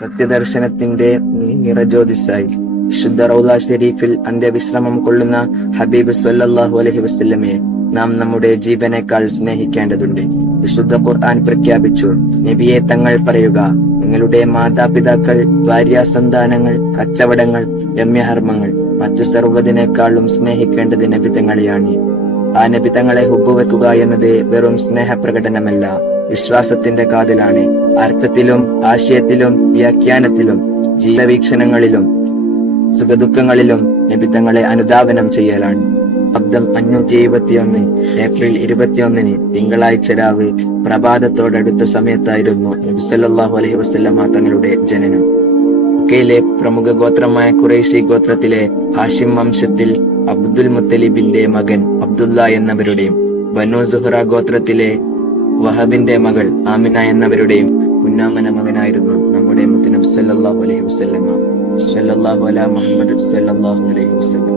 സത്യദർശനത്തിന്റെ നിറജ്യോതിസായി വിശുദ്ധ റൗള ഷരീഫിൽ അന്ത്യവിശ്രമം കൊള്ളുന്ന ഹബീബ് സ്വല്ലല്ലാഹു അലൈഹി വസല്ലമയെ നാം നമ്മുടെ ജീവനേക്കാൾ സ്നേഹിക്കേണ്ടതുണ്ട്. വിശുദ്ധ ഖുർആൻ പ്രഖ്യാപിച്ചു, നബിയെ തങ്ങൾ പറയുക, നിങ്ങളുടെ മാതാപിതാക്കൾ, ഭാര്യാസന്താനങ്ങൾ, കച്ചവടങ്ങൾ, രമ്യഹർമ്മങ്ങൾ, മറ്റു സർവ്വതിനേക്കാളും സ്നേഹിക്കേണ്ടത് നബിതങ്ങളെയാണ്. ആ നബിതങ്ങളെ ഹുബ്ബുവെക്കുക എന്നത് വെറും സ്നേഹപ്രകടനമല്ല, വിശ്വാസത്തിന്റെ കാതലാണ്. അർത്ഥത്തിലും ആശയത്തിലും വ്യാഖ്യാനത്തിലും ജീവിതവീക്ഷണങ്ങളിലും സുഖദുഃഖങ്ങളിലും നബിതങ്ങളെ അനുധാവനം ചെയ്യലാണ്. ശബ്ദം 571 ഏപ്രിൽ 21 തിങ്കളാഴ്ച രാവ് പ്രഭാതത്തോടടുത്ത സമയത്തായിരുന്നു നബി സല്ലല്ലാഹു അലൈഹി വസല്ലമ തങ്ങളുടെ ജനനം. മക്കയിലെ പ്രമുഖ ഗോത്രമായ ഖുറൈശി ഗോത്രത്തിലെ ഹാഷിം വംശത്തിൽ അബ്ദുൽ മുത്തലിബിന്റെ മകൻ അബ്ദുല്ല എന്നവരുടെയും ബനു സുഹ്റ ഗോത്രത്തിലെ വഹബിന്റെ മകൾ ആമിന എന്നവരുടെയും പുന്നാമന മകനായിരുന്നു നമ്മുടെ മുത്തുനബി സല്ലല്ലാഹു അലൈഹി വസല്ലമ. സല്ലല്ലാഹു അലാ മുഹമ്മദ് സല്ലല്ലാഹു അലൈഹി വസല്ലം.